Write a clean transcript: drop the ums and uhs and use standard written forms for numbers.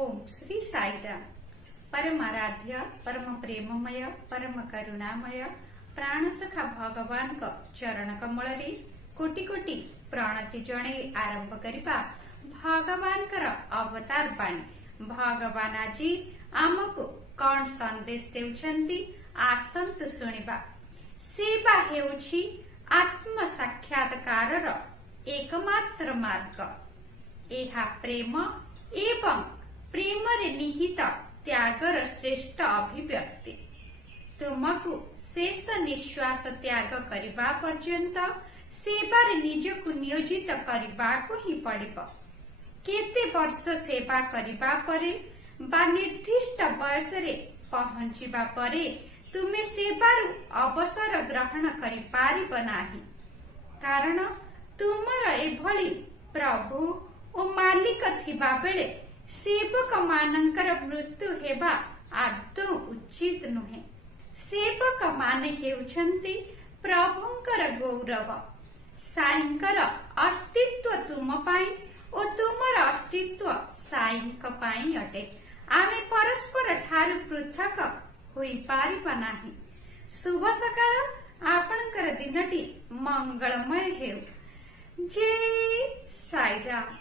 ओम श्री साईराम। परमाराध्य परम प्रेममय परम करुणामय प्राणसखा भगवान चरण कमल रे कोटि कोटि प्रणति जणे आरंभ करिबा भगवान अवतार बाणी। भगवान आज आमको कौन संदेश देउछंती आसंतु सुनिबा। सेवा हेउछि आत्म साक्षात्कार एकमात्र मार्ग। एहा प्रेम एवं प्रेम रे निहित त्यागर श्रेष्ठ अभिव्यक्ति। तुमको शेष निश्वास त्याग करिबा पर्यंत सेवारे निजको नियोजित करिबाको ही पड़िबो। केते वर्ष सेवा करिबा परे बा निर्दिष्ट वयस रे पहुंचिबा परे तुमे सेवारु अवसर ग्रहण करि पारिब नाही। कारण तुमर एभली प्रभु ओ मालिक थिबा बेले सेवक मानकर मृत्यु हेबा आदौ उचित नुहे। सेवक माने हेउछंती प्रभुंकर गौरव। साईंकर अस्तित्व तुम पाई ओ तुमर अस्तित्व साईंक पाई अटे। आमे परस्पर ठारू पृथक होई पारिबा नाही। शुभ सकाळ। आपणकर दिनटी मंगलमय हेउ। जय साईराम।